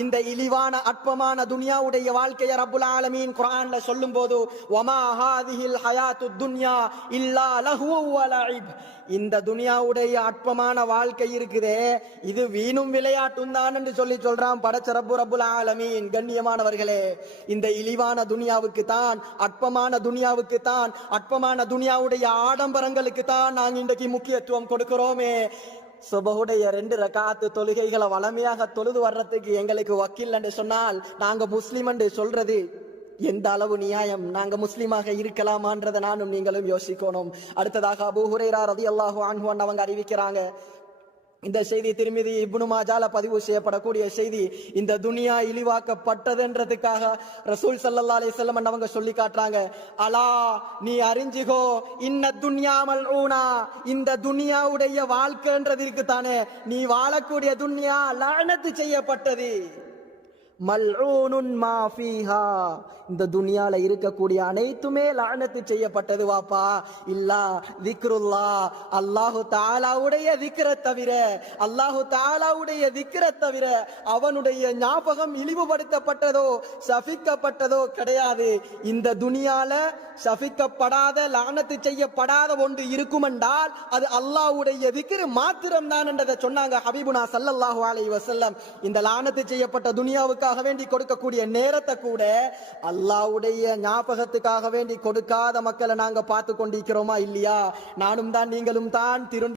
இந்த இழிவான அற்பமான துனியாவுடைய வாழ்க்கைய ரபுல் ஆலமீன் குர்ஆன்ல சொல்லும்போது வமா ஹாதிஹில் ஹயாத்து துன்யா இல்லா லஹு இந்த துனியாவுடைய அற்பமான வாழ்க்கை இருக்குதே இது வீணும் விளையாட்டும் தான் என்று சொல்லி சொல்றான் படச்ச ரப்பு ரபுல் ஆலமீன். கண்ணியமானவர்களே இந்த இழிவான துனியாவுக்கு தான் அற்பமான துனியாவுக்கு தான் அற்பமான துனியாவுடைய ஆடம்பரங்களுக்கு தான் நாங்கள் இன்றைக்கு முக்கியத்துவம் கொடுக்கிறோமே. சுபகுடைய ரெண்டு ரகாத்து தொழுகைகளை வளமையாக தொழுது வர்றதுக்கு எங்களுக்கு வக்கீல் என்று சொன்னால் நாங்க முஸ்லீம் என்று சொல்றது எந்த அளவு நியாயம்? நாங்க முஸ்லீமாக இருக்கலாமான்றதை நானும் நீங்களும் யோசிக்கணும். அடுத்ததாக அபூ ரதி அல்லாஹு அன்ஹு அவங்க அறிவிக்கிறாங்க இந்த செய்தி திருமதி இப்னு மாஜால பதிவு செய்யப்படக்கூடிய செய்தி இந்த துனியா இழிவாக்கப்பட்டதுன்றதுக்காக ரசூல் சல்லல்லா அலைஹி அவங்க சொல்லி காட்டுறாங்க. அலா நீ அறிஞ்சிகோ இன்ன துன்யாமல் ஊனா இந்த துனியாவுடைய வாழ்க்கைன்றது இருக்குத்தானே நீ வாழக்கூடிய துன்யா லானத்து செய்யப்பட்டது. மல்ஊனுன் மாஃபீஹா. இந்த துனியால இருக்கக்கூடிய அனைத்துமே லானத்து செய்யப்பட்டது வாப்பா. இல்லா திக்ருல்லா. அல்லாஹு தாலாவுடைய திக்ர தவிர அல்லாஹு தாலாவுடைய திக்ர தவிர அவனுடைய ஞாபகம் இழிவுபடுத்தப்பட்டதோ சபிக்கப்பட்டதோ கிடையாது. இந்த துனியால சபிக்கப்படாத லானத்து செய்யப்படாத ஒன்று இருக்குமென்றால் அது அல்லாஹ்வுடைய திக்ரு மாத்திரம் தான் என்றதை சொன்னாங்க ஹபீபுனா சல்லல்லாஹு அலைஹி வஸல்லம். இந்த லானத்து செய்யப்பட்ட துனியாவுக்கு துனியாவுக்காக வேண்டி கொடுக்கக்கூடிய நேரத்தை கூட அல்லாவுடைய ஞாபகத்துக்காக வேண்டி கொடுக்காத மக்களை நாங்க பார்த்து கொண்டிருக்கிறோமா இல்லையா? நானும் தான் நீங்களும் தான் திரு